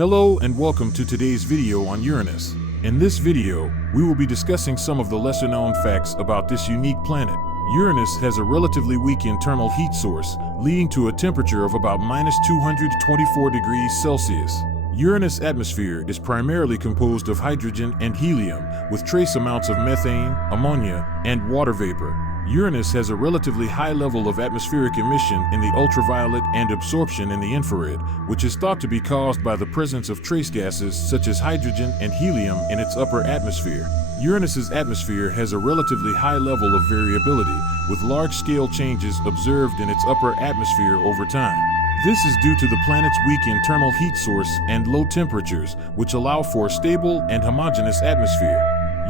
Hello and welcome to today's video on Uranus. In this video, we will be discussing some of the lesser known facts about this unique planet. Uranus has a relatively weak internal heat source, leading to a temperature of about -224 degrees Celsius. Uranus' atmosphere is primarily composed of hydrogen and helium, with trace amounts of methane, ammonia, and water vapor. Uranus has a relatively high level of atmospheric emission in the ultraviolet and absorption in the infrared, which is thought to be caused by the presence of trace gases such as hydrogen and helium in its upper atmosphere. Uranus's atmosphere has a relatively high level of variability, with large-scale changes observed in its upper atmosphere over time. This is due to the planet's weak internal heat source and low temperatures, which allow for a stable and homogeneous atmosphere.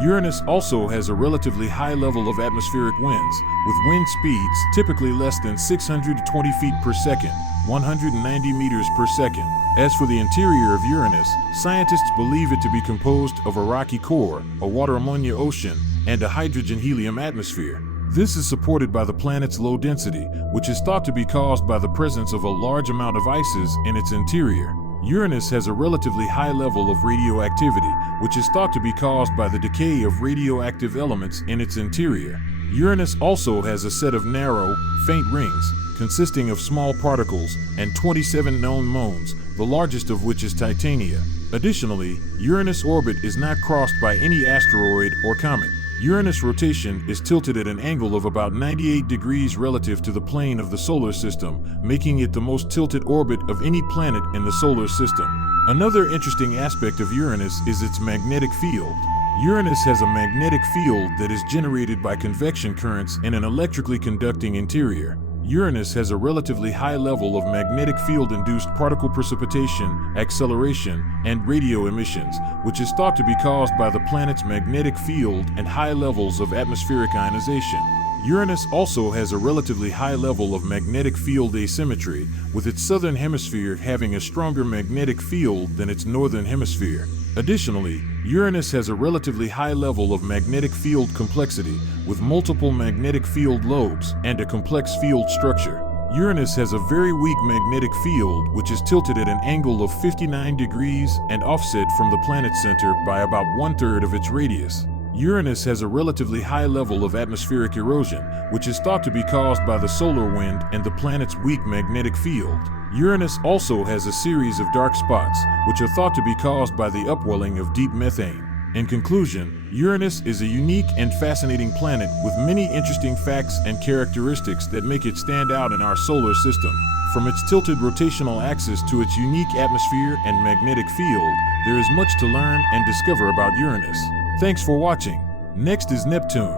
Uranus also has a relatively high level of atmospheric winds, with wind speeds typically less than 620 feet per second, 190 meters per second. As for the interior of Uranus, scientists believe it to be composed of a rocky core, a water-ammonia ocean, and a hydrogen-helium atmosphere. This is supported by the planet's low density, which is thought to be caused by the presence of a large amount of ices in its interior. Uranus has a relatively high level of radioactivity, which is thought to be caused by the decay of radioactive elements in its interior. Uranus also has a set of narrow, faint rings, consisting of small particles, and 27 known moons, the largest of which is Titania. Additionally, Uranus' orbit is not crossed by any asteroid or comet. Uranus' rotation is tilted at an angle of about 98 degrees relative to the plane of the solar system, making it the most tilted orbit of any planet in the solar system. Another interesting aspect of Uranus is its magnetic field. Uranus has a magnetic field that is generated by convection currents in an electrically conducting interior. Uranus has a relatively high level of magnetic field-induced particle precipitation, acceleration, and radio emissions, which is thought to be caused by the planet's magnetic field and high levels of atmospheric ionization. Uranus also has a relatively high level of magnetic field asymmetry, with its southern hemisphere having a stronger magnetic field than its northern hemisphere. Additionally, Uranus has a relatively high level of magnetic field complexity, with multiple magnetic field lobes and a complex field structure. Uranus has a very weak magnetic field, which is tilted at an angle of 59 degrees and offset from the planet's center by about 1/3 of its radius. Uranus has a relatively high level of atmospheric erosion, which is thought to be caused by the solar wind and the planet's weak magnetic field. Uranus also has a series of dark spots, which are thought to be caused by the upwelling of deep methane. In conclusion, Uranus is a unique and fascinating planet with many interesting facts and characteristics that make it stand out in our solar system. From its tilted rotational axis to its unique atmosphere and magnetic field, there is much to learn and discover about Uranus. Thanks for watching. Next is Neptune.